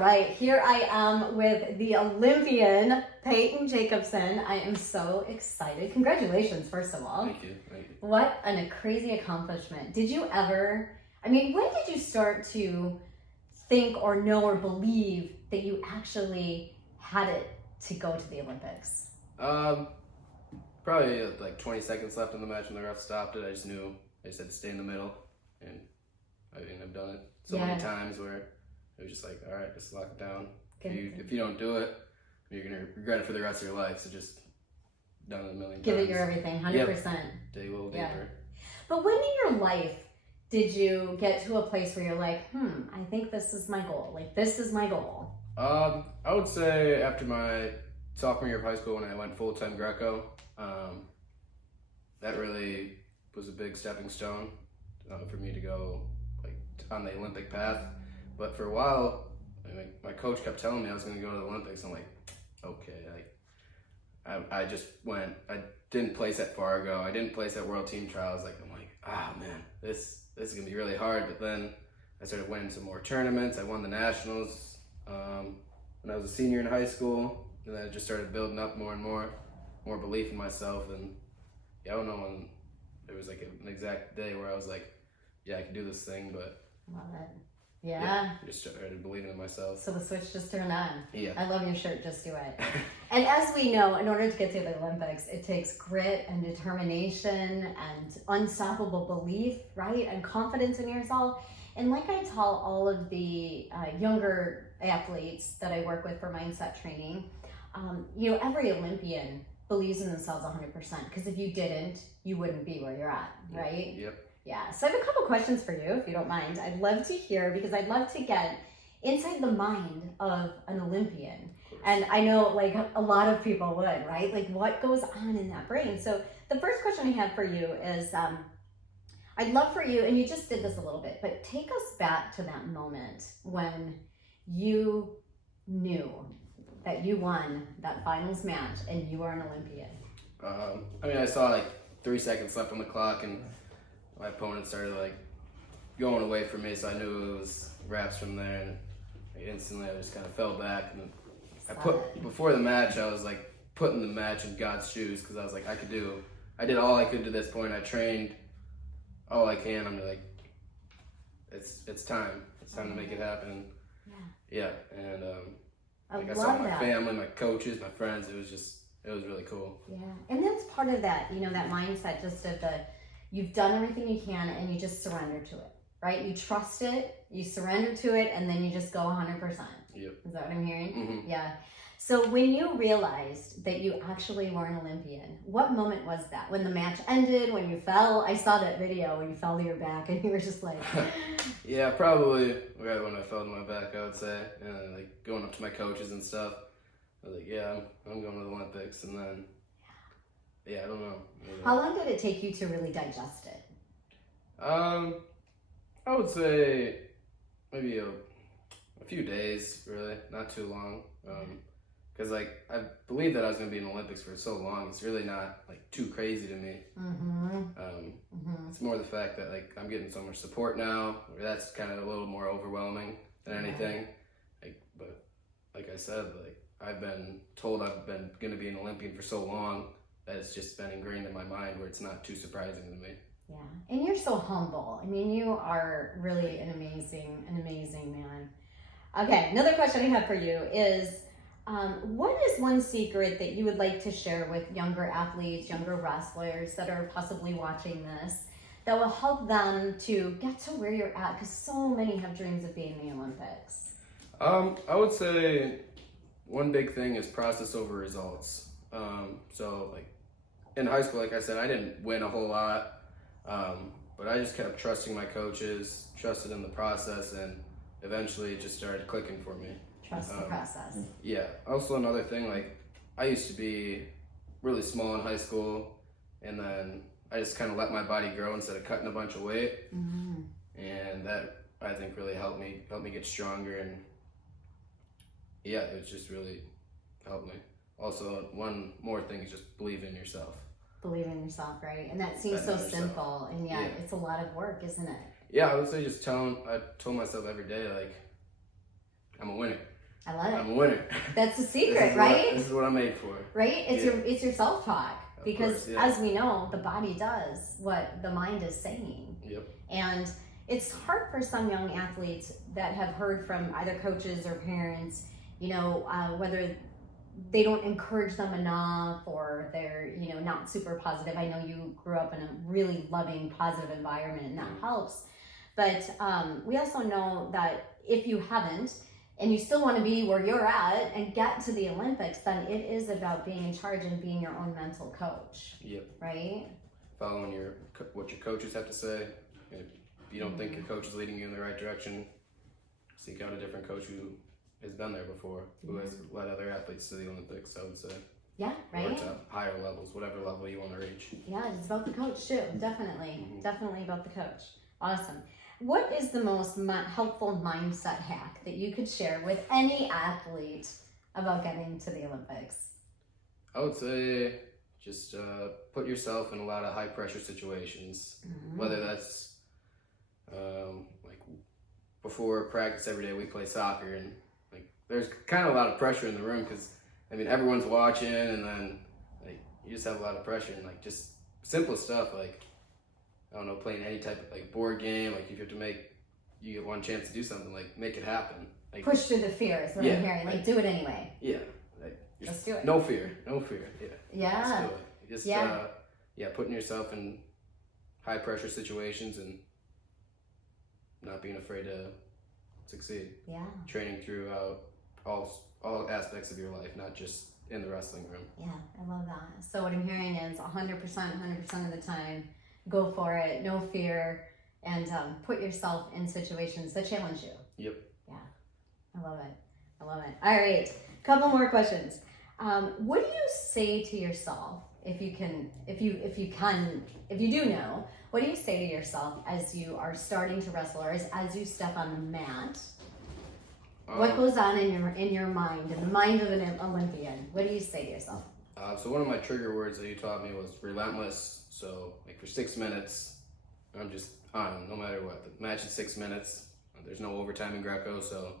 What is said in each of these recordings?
Right, here I am with the Olympian, Payton Jacobson. I am so excited. Congratulations, first of all. Thank you. What a crazy accomplishment. Did you ever, when did you start to think or know or believe that you actually had it to go to the Olympics? Probably like 20 seconds left in the match when the ref stopped it. I just knew I just had to stay in the middle, and I've done it so many times where it was just like, all right, just lock it down. If you don't do it, you're gonna regret it for the rest of your life. So just done it a million times. Give it your everything, 100%. Yep. Dig a little deeper. But when in your life did you get to a place where you're like, I think this is my goal. Like, this is my goal? I would say after my sophomore year of high school when I went full-time Greco, that really was a big stepping stone for me to go like on the Olympic path. But for a while, my coach kept telling me I was going to go to the Olympics. I'm like, okay. I just went. I didn't place at Fargo. I didn't place at World Team Trials. I'm like, man, this is going to be really hard. But then I started winning some more tournaments. I won the nationals when I was a senior in high school. And then I just started building up more and more belief in myself. And I don't know when there was like an exact day where I was like, yeah, I can do this thing. But love it. Yeah. I just started believing in myself. So the switch just turned on. Yeah. I love your shirt, Just Do It. And as we know, in order to get to the Olympics, it takes grit and determination and unstoppable belief, right? And confidence in yourself. And like I tell all of the younger athletes that I work with for mindset training, every Olympian believes in themselves 100%. Because if you didn't, you wouldn't be where you're at, right? Yep. Yeah, so I have a couple questions for you, if you don't mind. I'd love to hear, because I'd love to get inside the mind of an Olympian. And I know, like, a lot of people would, right? Like, what goes on in that brain? So the first question I have for you is, I'd love for you, and you just did this a little bit, but take us back to that moment when you knew that you won that finals match and you are an Olympian. I saw like 3 seconds left on the clock, and my opponent started like going away from me, so I knew it was wraps from there, and instantly I just kind of fell back. And before the match, I was like putting the match in God's shoes, because I was like, I did all I could to this point. I trained all I can. I'm like, it's time to make it happen. Yeah, and I saw my family, my coaches, my friends. It was really cool. Yeah, and that's part of that, that mindset, just of you've done everything you can and you just surrender to it, right? You trust it, you surrender to it, and then you just go 100%. Yep. Is that what I'm hearing? Mm-hmm. Yeah. So when you realized that you actually were an Olympian, what moment was that? When the match ended, when you fell? I saw that video when you fell to your back and you were just like... Yeah, probably right when I fell to my back, I would say. And like going up to my coaches and stuff. I was like, yeah, I'm going to the Olympics. And then, I don't know. How long did it take you to really digest it? I would say maybe a few days, really, not too long. Because I believed that I was going to be in the Olympics for so long. It's really not like too crazy to me. It's more the fact that like I'm getting so much support now. That's kind of a little more overwhelming than anything. But like I said, like I've been told I've been going to be an Olympian for so long that it's just been ingrained in my mind where it's not too surprising to me. Yeah, and you're so humble. You are really an amazing man. Okay, another question I have for you is, what is one secret that you would like to share with younger athletes, younger wrestlers that are possibly watching this, that will help them to get to where you're at? Because so many have dreams of being in the Olympics. I would say one big thing is process over results. So like in high school, like I said, I didn't win a whole lot, but I just kept trusting my coaches, trusted in the process, and eventually it just started clicking for me. Trust the process. Yeah. Also another thing, like I used to be really small in high school, and then I just kind of let my body grow instead of cutting a bunch of weight. And that I think really helped me get stronger, and it just really helped me. Also, one more thing is just believe in yourself. Believe in yourself, right? And that seems so simple, and yet it's a lot of work, isn't it? Yeah, I would say I told myself every day, like, I'm a winner. I love it. I'm a winner. That's the secret, right? This is what I'm made for. Right? It's your self-talk. Because course, yeah. as we know, the body does what the mind is saying. Yep. And it's hard for some young athletes that have heard from either coaches or parents, whether they don't encourage them enough or they're, not super positive. I know you grew up in a really loving, positive environment and that helps. But we also know that if you haven't, and you still want to be where you're at and get to the Olympics, then it is about being in charge and being your own mental coach. Yep. Right? Following what your coaches have to say. If you don't think your coach is leading you in the right direction, seek out a different coach who has been there before, who has led other athletes to the Olympics, I would say. Yeah, right? Or to higher levels, whatever level you want to reach. Yeah, it's about the coach too. Definitely. Definitely about the coach. Awesome. What is the most helpful mindset hack that you could share with any athlete about getting to the Olympics? I would say just put yourself in a lot of high pressure situations, whether that's like before practice every day we play soccer, and like there's kind of a lot of pressure in the room because everyone's watching, and then like you just have a lot of pressure, and like just simple stuff like, I don't know, playing any type of like board game, like if you have to you get one chance to do something, like make it happen. Like push through the fear is what I'm hearing. Like do it anyway. Yeah. Like let's do it. No fear. Yeah. Yeah. Let's do it. Just putting yourself in high pressure situations and not being afraid to succeed. Yeah. Training throughout all aspects of your life, not just in the wrestling room. Yeah, I love that. So what I'm hearing is 100% of the time, go for it, no fear, and put yourself in situations that challenge you. Yep. Yeah, I love it. All right, couple more questions. What do you say to yourself if you do know? What do you say to yourself as you are starting to wrestle, or as you step on the mat? What goes on in your mind, in the mind of an Olympian? What do you say to yourself? So one of my trigger words that you taught me was relentless. So like for 6 minutes, I'm just on no matter what. The match is 6 minutes. There's no overtime in Greco, so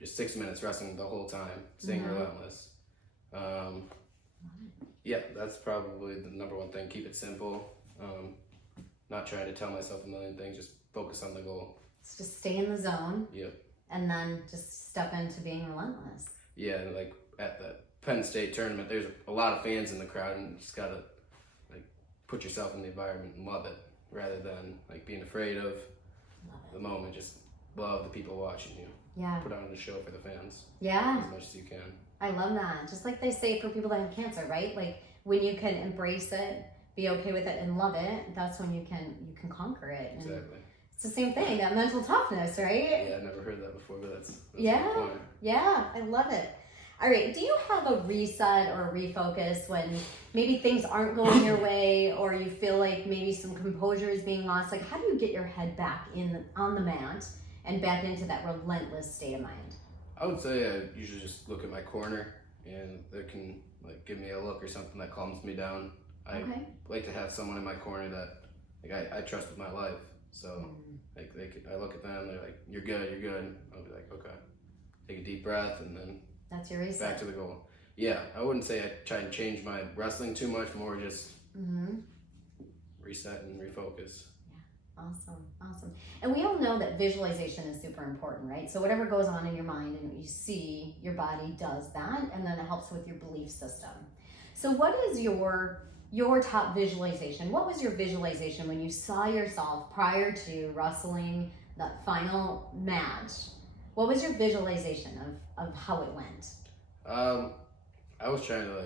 just 6 minutes wrestling the whole time, staying relentless. Yeah, that's probably the number one thing. Keep it simple. Not trying to tell myself a million things. Just focus on the goal. It's just stay in the zone. Yep. And then just step into being relentless. Yeah, like at the Penn State tournament, there's a lot of fans in the crowd, and you just gotta like put yourself in the environment and love it, rather than like being afraid of the moment. Just love the people watching you. Yeah. Put on a show for the fans. Yeah. As much as you can. I love that. Just like they say for people that have cancer, right? Like when you can embrace it, be okay with it, and love it, that's when you can conquer it. And exactly. it's the same thing, that mental toughness, right? Yeah, I've never heard that before, but that's yeah. a good point. Yeah, I love it. All right, do you have a reset or a refocus when maybe things aren't going your way, or you feel like maybe some composure is being lost? Like, how do you get your head back on the mat and back into that relentless state of mind? I would say I usually just look at my corner, and they can like give me a look or something that calms me down. I like to have someone in my corner that like I trust with my life. So like I look at them, they're like, you're good. I'll be like, okay. Take a deep breath, and then that's your reset. Back to the goal. Yeah, I wouldn't say I try and change my wrestling too much, more just reset and refocus. Yeah, awesome. And we all know that visualization is super important, right? So whatever goes on in your mind and what you see, your body does that, and then it helps with your belief system. So what is your top visualization? What was your visualization when you saw yourself prior to wrestling that final match? What was your visualization of how it went? I was trying to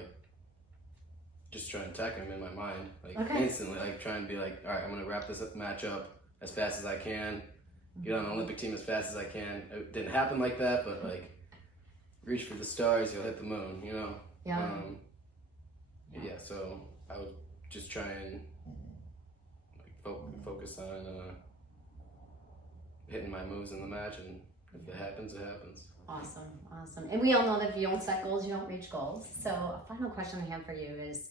just try and attack him in my mind, instantly, trying to be like, all right, I'm gonna wrap this match up as fast as I can, get on the Olympic team as fast as I can. It didn't happen like that, but reach for the stars, you'll hit the moon, you know? Yeah. Yeah, so I would just try and focus on hitting my moves in the match, and if it happens, it happens. Awesome. And we all know that if you don't set goals, you don't reach goals. So a final question I have for you is,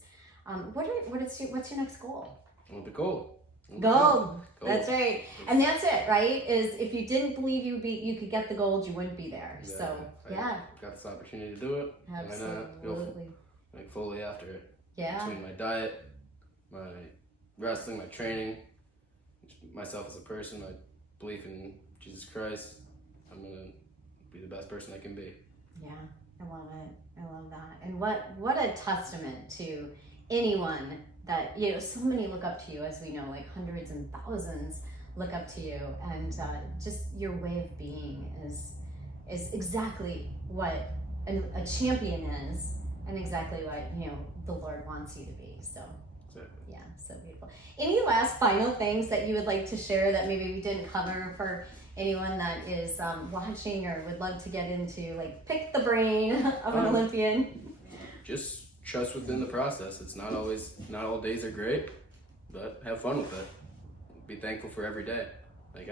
what's your next goal? Olympic gold. Gold. That's right. And that's it, right? Is if you didn't believe you could get the gold, you wouldn't be there. Yeah, So, I yeah. got this opportunity to do it. Absolutely. And go like fully after it. Yeah. Between my diet, my wrestling, my training, myself as a person, my belief in Jesus Christ, I'm going to be the best person I can be. Yeah, I love it. I love that. And what a testament to anyone that, you know, so many look up to you, as we know, like hundreds and thousands look up to you, and just your way of being is exactly what a champion is, and exactly what, you know, the Lord wants you to be. So yeah, so beautiful. Any last final things that you would like to share that maybe we didn't cover for anyone that is watching or would love to get into, like, pick the brain of an Olympian? Just trust within the process. It's not all days are great, but have fun with it. Be thankful for every day. Like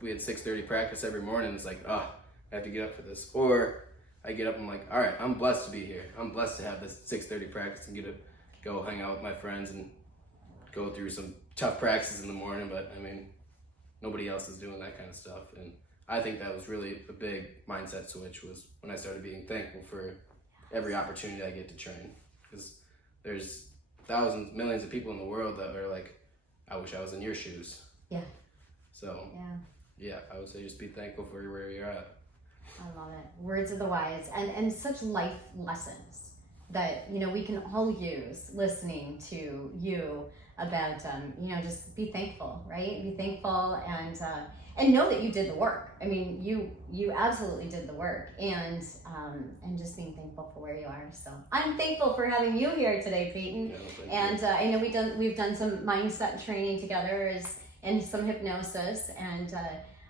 we had 6:30 practice every morning. It's like, I have to get up for this. Or I get up and I'm like, all right, I'm blessed to be here. I'm blessed to have this 6:30 practice and get to go hang out with my friends and go through some tough practices in the morning. But I mean, nobody else is doing that kind of stuff. And I think that was really a big mindset switch, was when I started being thankful for every opportunity I get to train. Because there's thousands, millions of people in the world that are like, I wish I was in your shoes. Yeah. So, yeah, I would say just be thankful for where you're at. I love it. Words of the wise, and such life lessons that, you know, we can all use listening to you about, you know, just be thankful, right? Be thankful and know that you did the work. I mean, you absolutely did the work, and just being thankful for where you are. So I'm thankful for having you here today, Payton. Yeah, and I know we've done some mindset training together and some hypnosis, and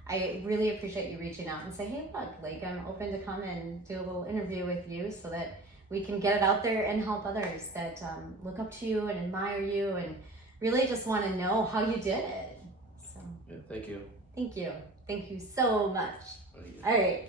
I really appreciate you reaching out and say, hey, look, like, I'm open to come and do a little interview with you so that we can get it out there and help others that look up to you and admire you and really just want to know how you did it. So yeah, thank you. Thank you so much. All right.